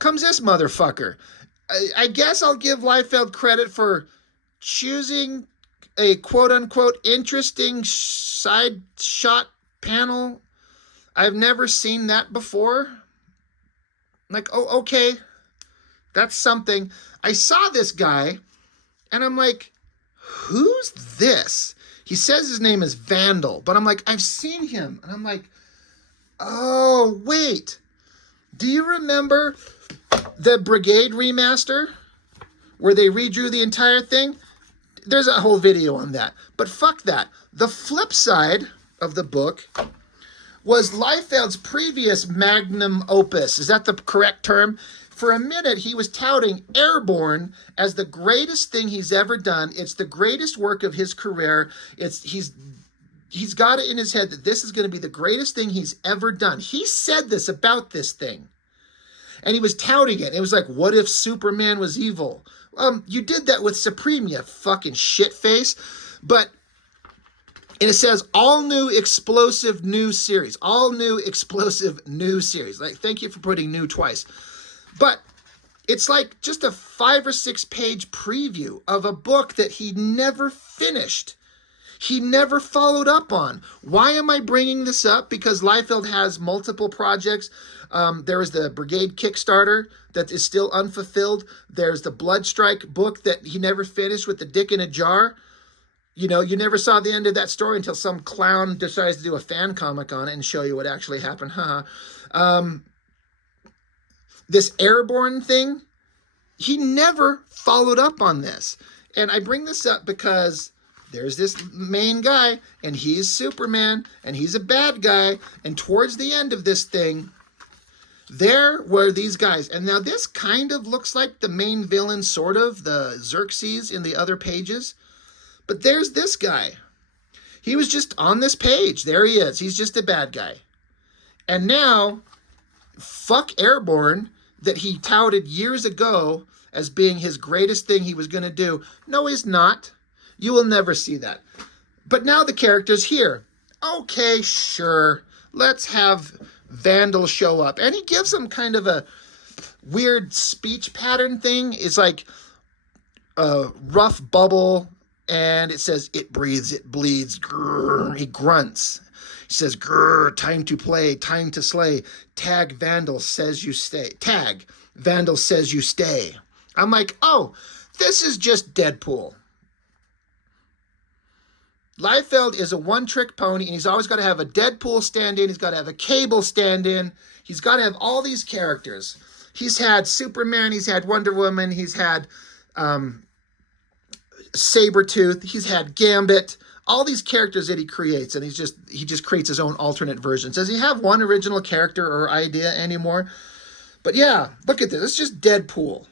comes this motherfucker. I guess I'll give Liefeld credit for choosing a quote-unquote interesting side shot panel. I've never seen that before. Like, oh, okay. That's something. I saw this guy, and I'm like, who's this? He says his name is Vandal, but I'm like, I've seen him. And I'm like, oh, wait. Do you remember the Brigade remaster where they redrew the entire thing? There's a whole video on that. But fuck that. The flip side of the book was Liefeld's previous magnum opus. Is that the correct term? For a minute, he was touting Airborne as the greatest thing he's ever done. It's the greatest work of his career. He's got it in his head that this is going to be the greatest thing he's ever done. He said this about this thing. And he was touting it. It was like, what if Superman was evil? You did that with Supreme, you fucking shitface. But, and it says, all new explosive new series. All new explosive new series. Like, thank you for putting new twice. But it's like just a 5 or 6 page preview of a book that he never finished. He never followed up on. Why am I bringing this up? Because Liefeld has multiple projects. There is the Brigade Kickstarter that is still unfulfilled. There's the Bloodstrike book that he never finished with the dick in a jar. You know, you never saw the end of that story until some clown decides to do a fan comic on it and show you what actually happened. This Airborne thing, he never followed up on this. And I bring this up because there's this main guy, and he's Superman, and he's a bad guy. And towards the end of this thing, there were these guys. And now this kind of looks like the main villain, sort of, the Xerxes in the other pages. But there's this guy. He was just on this page. There he is. He's just a bad guy. And now, fuck Airborne, that he touted years ago as being his greatest thing he was going to do. No, he's not. You will never see that. But now the character's here. Okay, sure. Let's have Vandal show up. And he gives him kind of a weird speech pattern thing. It's like a rough bubble, and it says, it breathes, it bleeds, grrr. He grunts. He says, grrr, time to play, time to slay. Tag Vandal says you stay. Tag Vandal says you stay. I'm like, oh, this is just Deadpool. Liefeld is a one-trick pony, and he's always got to have a Deadpool stand-in. He's got to have a Cable stand-in. He's got to have all these characters. He's had Superman. He's had Wonder Woman. He's had Sabretooth. He's had Gambit. All these characters that he creates, and he just creates his own alternate versions. Does he have one original character or idea anymore? But yeah, look at this. It's just Deadpool.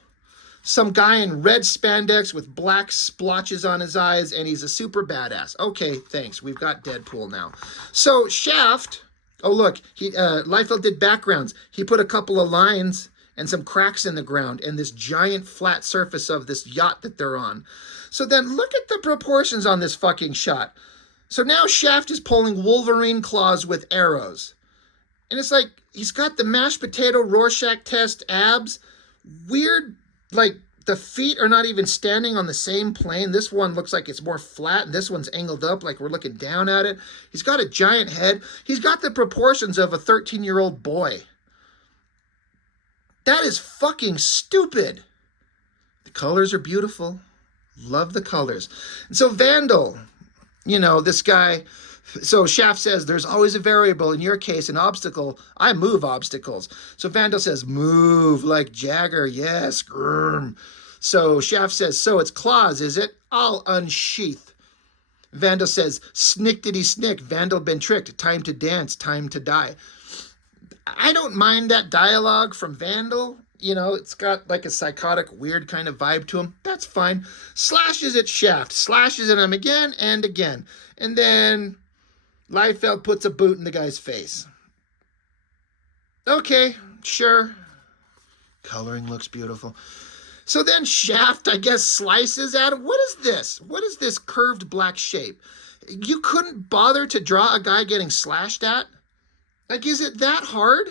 Some guy in red spandex with black splotches on his eyes, and he's a super badass. Okay, thanks. We've got Deadpool now. So Shaft, oh look, Liefeld did backgrounds. He put a couple of lines and some cracks in the ground and this giant flat surface of this yacht that they're on. So then look at the proportions on this fucking shot. So now Shaft is pulling Wolverine claws with arrows. And it's like, he's got the mashed potato Rorschach test abs. Weird, like the feet are not even standing on the same plane. This one looks like it's more flat, and this one's angled up like we're looking down at it. He's got a giant head. He's got the proportions of a 13-year-old boy. That is fucking stupid. The colors are beautiful. Love the colors. And so Vandal, you know, this guy, so Shaft says, there's always a variable. In your case, an obstacle. I move obstacles. So Vandal says, move like Jagger. Yes. Grrm. So Shaft says, so it's claws, is it? I'll unsheath. Vandal says, snickety snick. Vandal been tricked. Time to dance. Time to die. I don't mind that dialogue from Vandal. You know, it's got like a psychotic, weird kind of vibe to him. That's fine. Slashes at Shaft. Slashes at him again and again. And then Liefeld puts a boot in the guy's face. Okay, sure. Coloring looks beautiful. So then Shaft, I guess, slices at him. What is this? What is this curved black shape? You couldn't bother to draw a guy getting slashed at? Like, is it that hard?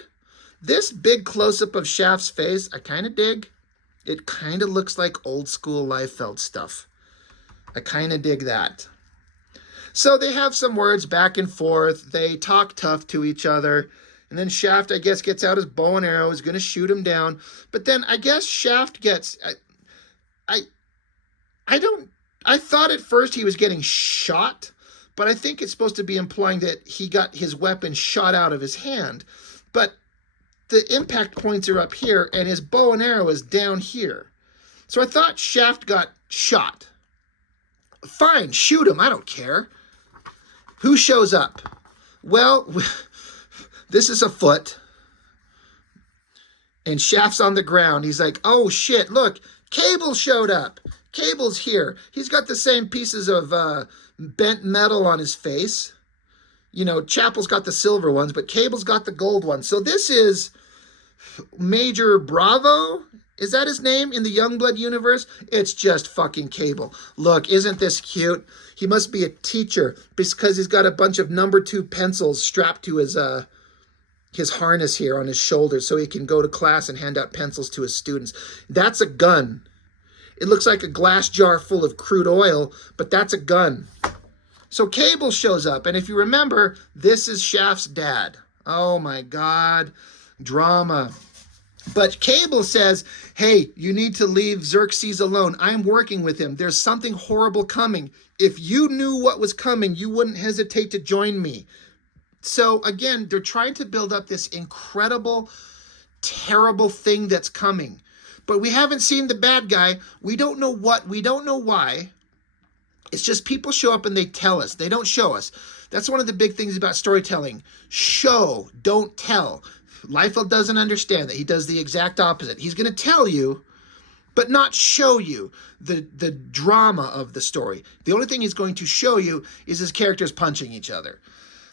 This big close-up of Shaft's face, I kind of dig. It kind of looks like old school Liefeld stuff. I kind of dig that. So they have some words back and forth. They talk tough to each other. And then Shaft, I guess, gets out his bow and arrow, is going to shoot him down. But then I guess Shaft gets... I thought at first he was getting shot, but I think it's supposed to be implying that he got his weapon shot out of his hand. But the impact points are up here, and his bow and arrow is down here. So I thought Shaft got shot. Fine, shoot him. I don't care. Who shows up? Well, this is a foot. And Shaft's on the ground. He's like, oh, shit, look, Cable showed up. Cable's here. He's got the same pieces of bent metal on his face. You know, Chapel's got the silver ones, but Cable's got the gold ones. So this is Major Bravo, is that his name in the Youngblood universe? It's just fucking Cable. Look, isn't this cute? He must be a teacher because he's got a bunch of number 2 pencils strapped to his harness here on his shoulder so he can go to class and hand out pencils to his students. That's a gun. It looks like a glass jar full of crude oil, but that's a gun. So Cable shows up, and if you remember, this is Shaft's dad. Oh my God, drama. But Cable says, hey, you need to leave Xerxes alone. I'm working with him. There's something horrible coming. If you knew what was coming, you wouldn't hesitate to join me. So again, they're trying to build up this incredible, terrible thing that's coming. But we haven't seen the bad guy. We don't know what, we don't know why. It's just people show up and they tell us. They don't show us. That's one of the big things about storytelling. Show, don't tell. Liefeld doesn't understand that. He does the exact opposite. He's going to tell you, but not show you the drama of the story. The only thing he's going to show you is his characters punching each other.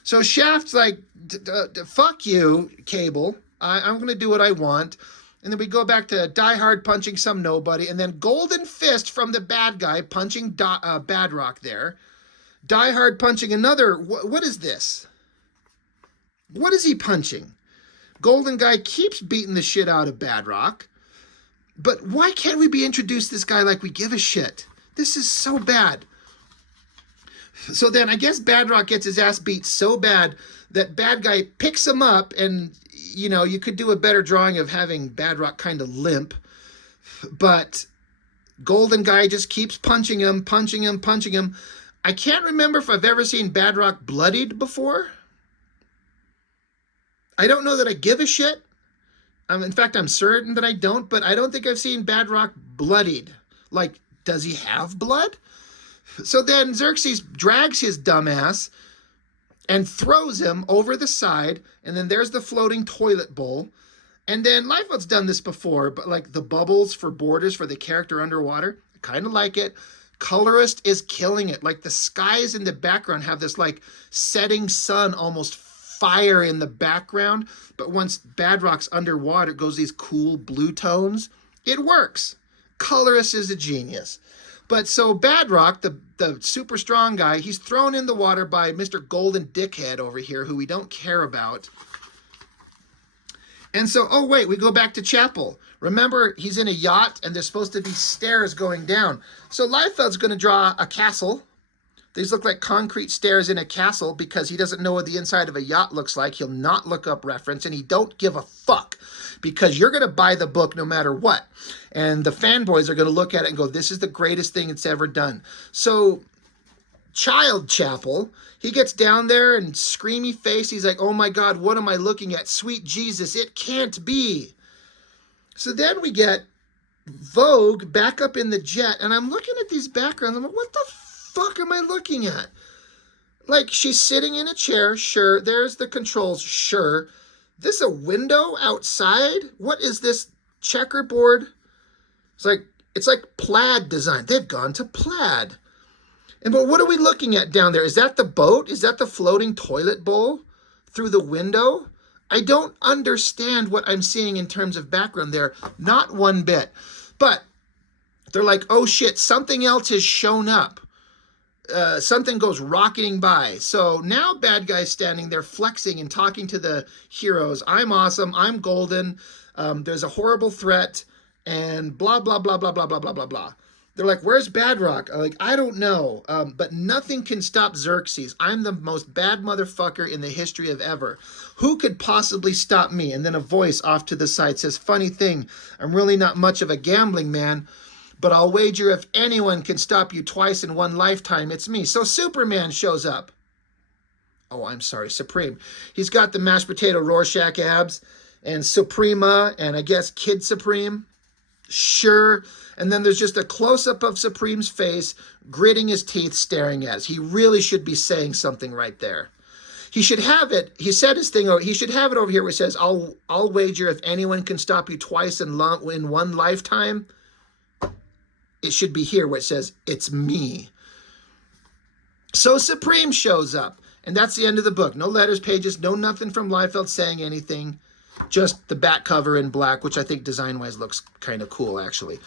So Shaft's like, fuck you, Cable. I'm going to do what I want. And then we go back to Die Hard punching some nobody. And then Golden Fist from the bad guy punching Badrock there. Die Hard punching another. What is this? What is he punching? Golden guy keeps beating the shit out of Badrock. But why can't we be introduced to this guy like we give a shit? This is so bad. So then I guess Badrock gets his ass beat so bad that bad guy picks him up, and you know, you could do a better drawing of having Badrock kind of limp, but Golden guy just keeps punching him. I can't remember if I've ever seen Badrock bloodied before. I don't know that I give a shit. In fact, I'm certain that I don't, but I don't think I've seen Badrock bloodied. Like, does he have blood? So then Xerxes drags his dumbass and throws him over the side, and then there's the floating toilet bowl. And then Liefeld's done this before, but like the bubbles for borders for the character underwater, I kind of like it. Colorist is killing it. Like the skies in the background have this like setting sun, almost fire in the background. But once Badrock's underwater, it goes these cool blue tones. It works. Colorist is a genius. But so Badrock, the super strong guy, he's thrown in the water by Mr. Golden Dickhead over here, who we don't care about. And so, oh wait, we go back to Chapel. Remember, he's in a yacht and there's supposed to be stairs going down. So Liefeld's going to draw a castle. These look like concrete stairs in a castle because he doesn't know what the inside of a yacht looks like. He'll not look up reference, and he don't give a fuck because you're going to buy the book no matter what. And the fanboys are going to look at it and go, this is the greatest thing it's ever done. So Child Chapel, he gets down there and screamy face. He's like, oh my God, what am I looking at? Sweet Jesus, it can't be. So then we get Vogue back up in the jet, and I'm looking at these backgrounds. I'm like, what the fuck am I looking at? Like, she's sitting in a chair, sure. There's the controls, sure. This a window outside? What is this checkerboard? It's like plaid design. They've gone to plaid. And but what are we looking at down there? Is that the boat? Is that the floating toilet bowl through the window? I don't understand what I'm seeing in terms of background there. Not one bit. But they're like, oh shit, something else has shown up. Something goes rocketing by. So now bad guy's standing there flexing and talking to the heroes. I'm awesome. I'm golden. There's a horrible threat and blah, blah, blah, blah, blah, blah, blah, blah, blah. They're like, where's Badrock? I'm like, I don't know. But nothing can stop Xerxes. I'm the most bad motherfucker in the history of ever. Who could possibly stop me? And then a voice off to the side says, funny thing, I'm really not much of a gambling man, but I'll wager if anyone can stop you twice in one lifetime, it's me. So Superman shows up. Oh, I'm sorry, Supreme. He's got the mashed potato Rorschach abs and Suprema and I guess Kid Supreme. Sure. And then there's just a close-up of Supreme's face, gritting his teeth, staring at us. He really should be saying something right there. He should have it. He said his thing. He should have it over here where it says, I'll wager if anyone can stop you twice in one lifetime. It should be here where it says, it's me. So Supreme shows up. And that's the end of the book. No letters, pages, no nothing from Liefeld saying anything. just the back cover in black, which I think design-wise looks kind of cool, actually.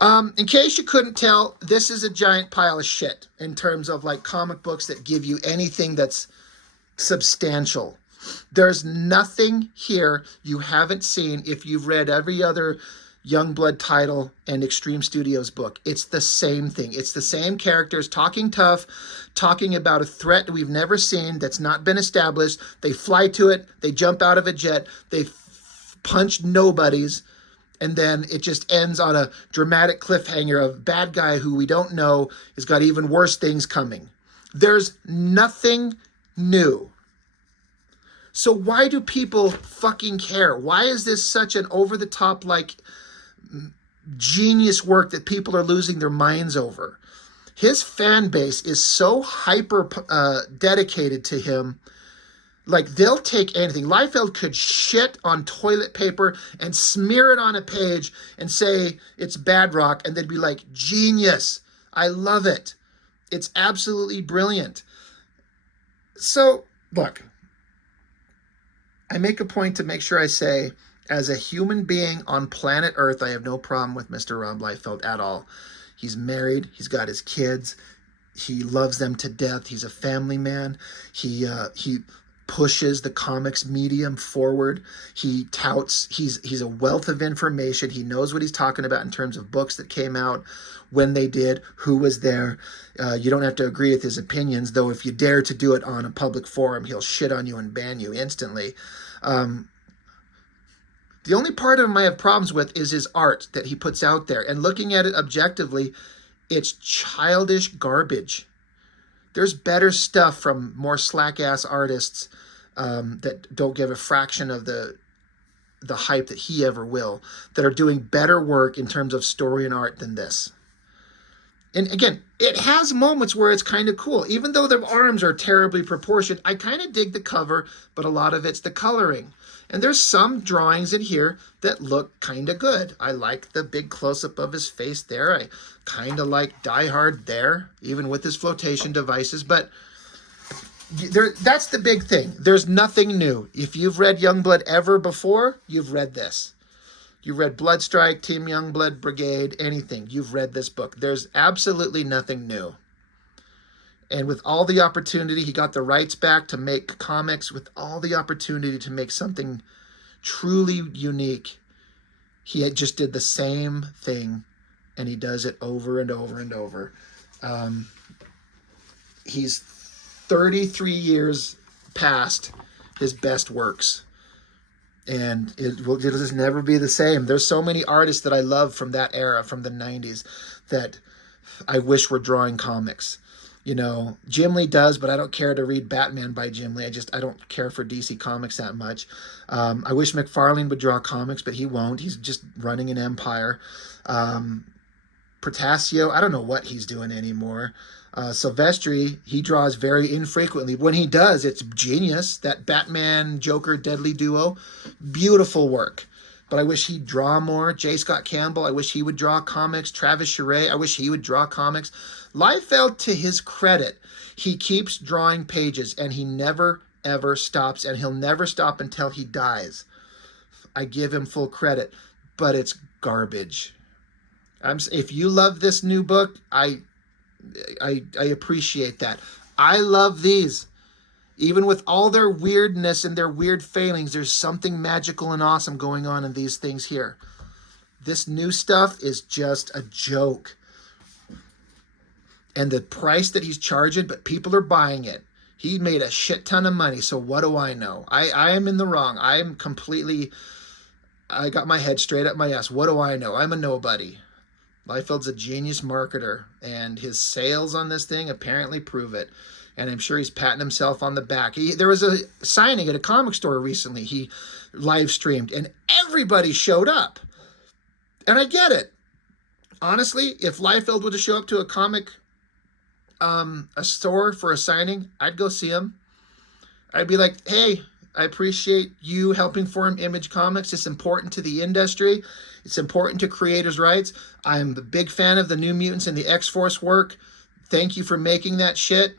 In case you couldn't tell, this is a giant pile of shit in terms of like comic books that give you anything that's substantial. There's nothing here you haven't seen if you've read every other Youngblood title and Extreme Studios book. It's the same thing. It's the same characters talking tough, talking about a threat we've never seen that's not been established. They fly to it. They jump out of a jet. They punch nobodies. And then it just ends on a dramatic cliffhanger of bad guy who we don't know has got even worse things coming. There's nothing new. So why do people fucking care? Why is this such an over-the-top, like, genius work that people are losing their minds over? His fan base is so hyper dedicated to him. Like, they'll take anything. Liefeld could shit on toilet paper and smear it on a page and say it's bad rock, and they'd be like, genius. I love it. It's absolutely brilliant. So, look, I make a point to make sure I say, as a human being on planet Earth, I have no problem with Mr. Rob Liefeld at all. He's married. He's got his kids. He loves them to death. He's a family man. He pushes the comics medium forward. He touts, he's a wealth of information. He knows what he's talking about in terms of books that came out, when they did, who was there. You don't have to agree with his opinions, though if you dare to do it on a public forum, he'll shit on you and ban you instantly. The only part of him I have problems with is his art that he puts out there. And looking at it objectively, it's childish garbage. There's better stuff from more slack-ass artists that don't give a fraction of the hype that he ever will, that are doing better work in terms of story and art than this. And again, it has moments where it's kind of cool. Even though the arms are terribly proportioned, I kind of dig the cover, but a lot of it's the coloring. And there's some drawings in here that look kind of good. I like the big close-up of his face there. I kind of like Die Hard there, even with his flotation devices. But that's the big thing. There's nothing new. If you've read Youngblood ever before, you've read this. You've read Bloodstrike, Team Youngblood, Brigade, anything. You've read this book. There's absolutely nothing new. And with all the opportunity, he got the rights back to make comics, with all the opportunity to make something truly unique. He had just did the same thing, and he does it over and over and over. He's 33 years past his best works. And it will just never be the same. There's so many artists that I love from that era, from the 90s, that I wish were drawing comics. You know, Jim Lee does, but I don't care to read Batman by Jim Lee. I don't care for DC Comics that much. I wish McFarlane would draw comics, but he won't. He's just running an empire. Portasio, I don't know what he's doing anymore. Silvestri, he draws very infrequently. When he does, it's genius. That Batman-Joker deadly duo, beautiful work. But I wish he'd draw more. J. Scott Campbell, I wish he would draw comics. Travis Charest, I wish he would draw comics. Liefeld, to his credit, he keeps drawing pages, and he never, ever stops, and he'll never stop until he dies. I give him full credit, but it's garbage. If you love this new book, I appreciate that. I love these. Even with all their weirdness and their weird failings, there's something magical and awesome going on in these things here. This new stuff is just a joke. And the price that he's charging, but people are buying it. He made a shit ton of money, so what do I know? I am in the wrong. I got my head straight up my ass. What do I know? I'm a nobody. Liefeld's a genius marketer, and his sales on this thing apparently prove it. And I'm sure he's patting himself on the back. There was a signing at a comic store recently. He live streamed, and everybody showed up. And I get it. Honestly, if Liefeld were to show up to a comic, a store for a signing, I'd go see him. I'd be like, hey, I appreciate you helping form Image Comics. It's important to the industry. It's important to creators' rights. I'm a big fan of the New Mutants and the X-Force work. Thank you for making that shit.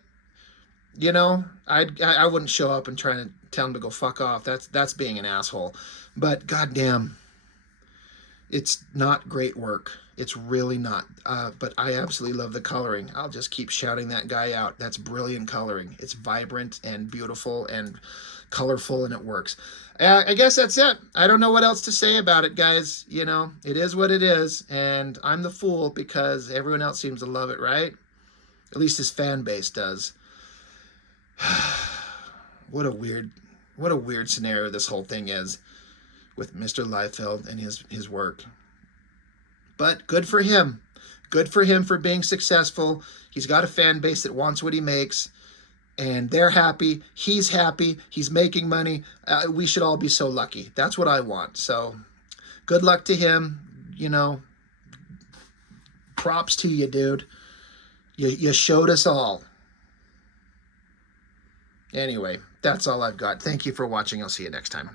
You know, I wouldn't show up and try to tell him to go fuck off. That's being an asshole. But goddamn, it's not great work. It's really not. But I absolutely love the coloring. I'll just keep shouting that guy out. That's brilliant coloring. It's vibrant and beautiful and colorful, and it works. I guess that's it. I don't know what else to say about it, guys. You know, it is what it is, and I'm the fool because everyone else seems to love it, right? At least his fan base does. what a weird, what a weird scenario this whole thing is with Mr. Liefeld and his work. But good for him. Good for him for being successful. He's got a fan base that wants what he makes, and they're happy. He's happy. He's making money. We should all be so lucky. That's what I want. So good luck to him. You know, props to you, dude. You showed us all. Anyway, that's all I've got. Thank you for watching. I'll see you next time.